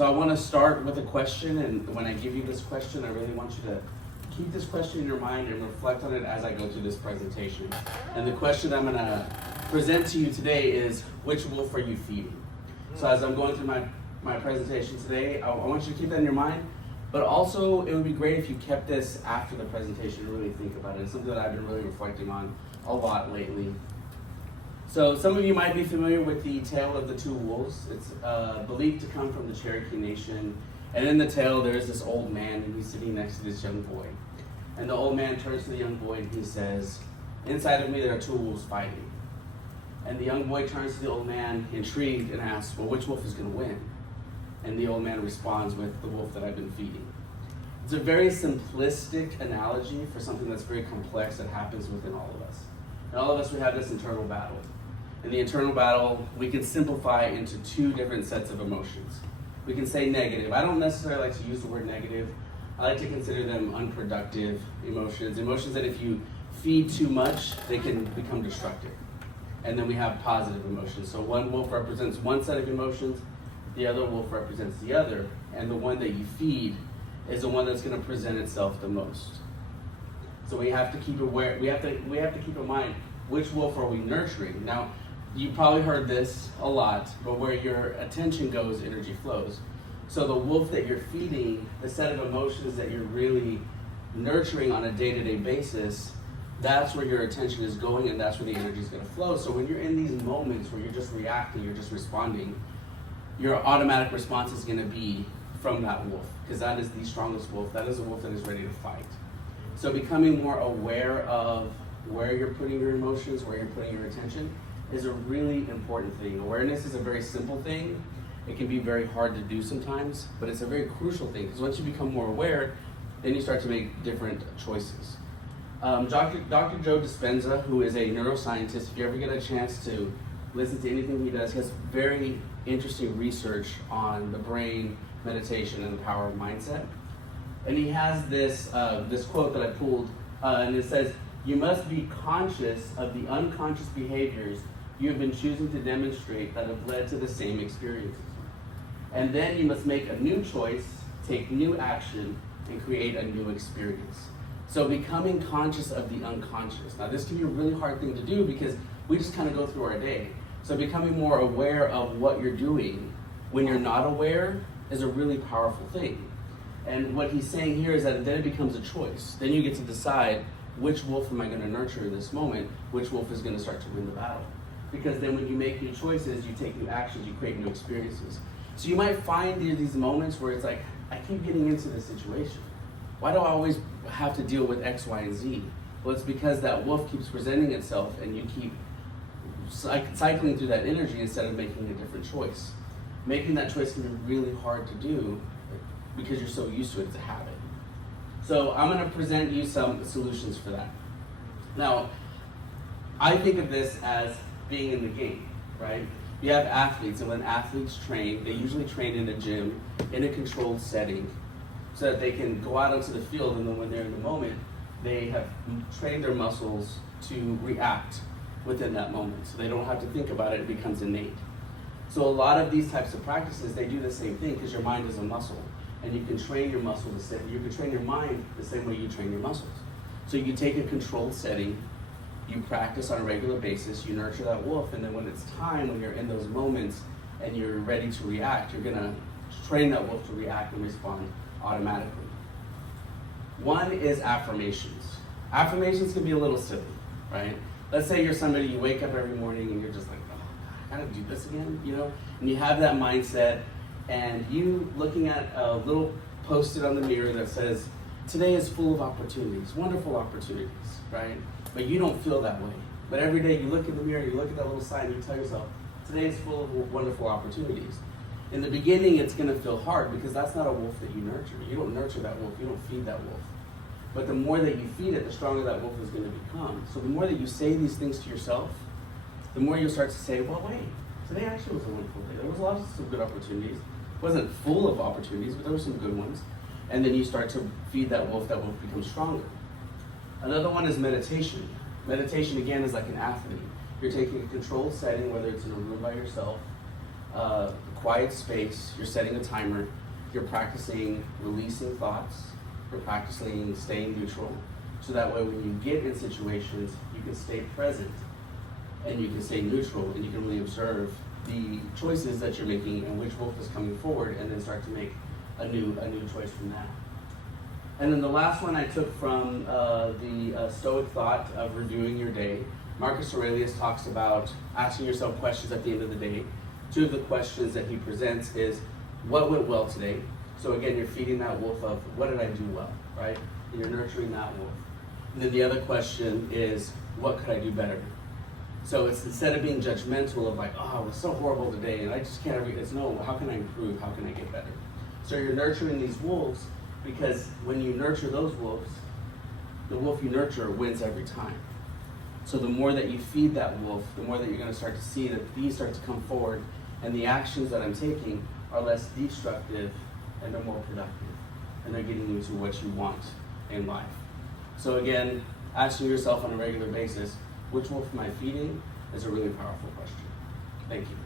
So I want to start with a question, and when I give you this question, I really want you to keep this question in your mind and reflect on it as I go through this presentation. And the question I'm going to present to you today is, which wolf are you feeding? So as I'm going through my presentation today, I want you to keep that in your mind, but also it would be great if you kept this after the presentation to really think about it. It's something that I've been really reflecting on a lot lately. So some of you might be familiar with the tale of the two wolves. It's believed to come from the Cherokee Nation. And in the tale, there's this old man, and he's sitting next to this young boy. And the old man turns to the young boy and he says, "Inside of me, there are two wolves fighting." And the young boy turns to the old man, intrigued, and asks, "Well, which wolf is going to win?" And the old man responds with, "The wolf that I've been feeding." It's a very simplistic analogy for something that's very complex that happens within all of us. And all of us, we have this internal battle. In the internal battle, we can simplify into two different sets of emotions. We can say negative. I don't necessarily like to use the word negative. I like to consider them unproductive emotions. Emotions that if you feed too much, they can become destructive. And then we have positive emotions. So one wolf represents one set of emotions, the other wolf represents the other, and the one that you feed is the one that's going to present itself the most. So we have to keep aware. We have to keep in mind, which wolf are we nurturing? Now, you probably heard this a lot, but where your attention goes, energy flows. So the wolf that you're feeding, the set of emotions that you're really nurturing on a day-to-day basis, that's where your attention is going, and that's where the energy is going to flow. So when you're in these moments where you're just reacting, you're just responding, your automatic response is going to be from that wolf, because that is the strongest wolf. That is a wolf that is ready to fight. So becoming more aware of where you're putting your emotions, where you're putting your attention, is a really important thing. Awareness is a very simple thing. It can be very hard to do sometimes, but it's a very crucial thing, because once you become more aware, then you start to make different choices. Dr. Joe Dispenza, who is a neuroscientist, if you ever get a chance to listen to anything he does, he has very interesting research on the brain, meditation, and the power of mindset. And he has this quote that I pulled, and it says, "You must be conscious of the unconscious behaviors you have been choosing to demonstrate that have led to the same experiences. And then you must make a new choice, take new action, and create a new experience." So becoming conscious of the unconscious. Now this can be a really hard thing to do because we just kind of go through our day. So becoming more aware of what you're doing when you're not aware is a really powerful thing. And what he's saying here is that then it becomes a choice. Then you get to decide, which wolf am I going to nurture in this moment? Which wolf is going to start to win the battle? Because then when you make new choices, you take new actions, you create new experiences. So you might find these moments where it's like, I keep getting into this situation. Why do I always have to deal with X, Y, and Z? Well, it's because that wolf keeps presenting itself and you keep cycling through that energy instead of making a different choice. Making that choice can be really hard to do because you're so used to it, it's a habit. So I'm going to present you some solutions for that. Now, I think of this as being in the game, right? You have athletes, and when athletes train, they usually train in a gym, in a controlled setting, so that they can go out onto the field, and then when they're in the moment, they have trained their muscles to react within that moment. So they don't have to think about it, it becomes innate. So a lot of these types of practices, they do the same thing because your mind is a muscle. And you can train your muscle the same, you can train your mind the same way you train your muscles. So you take a controlled setting, you practice on a regular basis, you nurture that wolf, and then when it's time, when you're in those moments and you're ready to react, you're gonna train that wolf to react and respond automatically. One is affirmations. Affirmations can be a little silly, right? Let's say you're somebody, you wake up every morning and you're just like, oh, God, I gotta do this again, you know? And you have that mindset, and you looking at a little post-it on the mirror that says, today is full of opportunities, wonderful opportunities, right? But you don't feel that way. But every day you look in the mirror, you look at that little sign, and you tell yourself, today is full of wonderful opportunities. In the beginning, it's gonna feel hard because that's not a wolf that you nurture. You don't nurture that wolf, you don't feed that wolf. But the more that you feed it, the stronger that wolf is gonna become. So the more that you say these things to yourself, the more you'll start to say, well, wait, today actually was a wonderful day. There was lots of some good opportunities. It wasn't full of opportunities, but there were some good ones. And then you start to feed that wolf becomes stronger. Another one is meditation. Meditation, again, is like an athlete. You're taking a controlled setting, whether it's in a room by yourself, quiet space, you're setting a timer, you're practicing releasing thoughts, you're practicing staying neutral, so that way when you get in situations, you can stay present and you can stay neutral and you can really observe the choices that you're making and which wolf is coming forward, and then start to make a new choice from that. And then the last one I took from the Stoic thought of reviewing your day. Marcus Aurelius talks about asking yourself questions at the end of the day. Two of the questions that he presents is, what went well today? So again, you're feeding that wolf of, what did I do well, right? And you're nurturing that wolf. And then the other question is, what could I do better? So it's instead of being judgmental of like, oh, it was so horrible today and I just can't it's no, how can I improve? How can I get better? So you're nurturing these wolves, because when you nurture those wolves, the wolf you nurture wins every time. So the more that you feed that wolf, the more that you're going to start to see that these start to come forward, and the actions that I'm taking are less destructive and they're more productive, and they're getting you to what you want in life. So again, asking yourself on a regular basis, which wolf am I feeding, is a really powerful question. Thank you.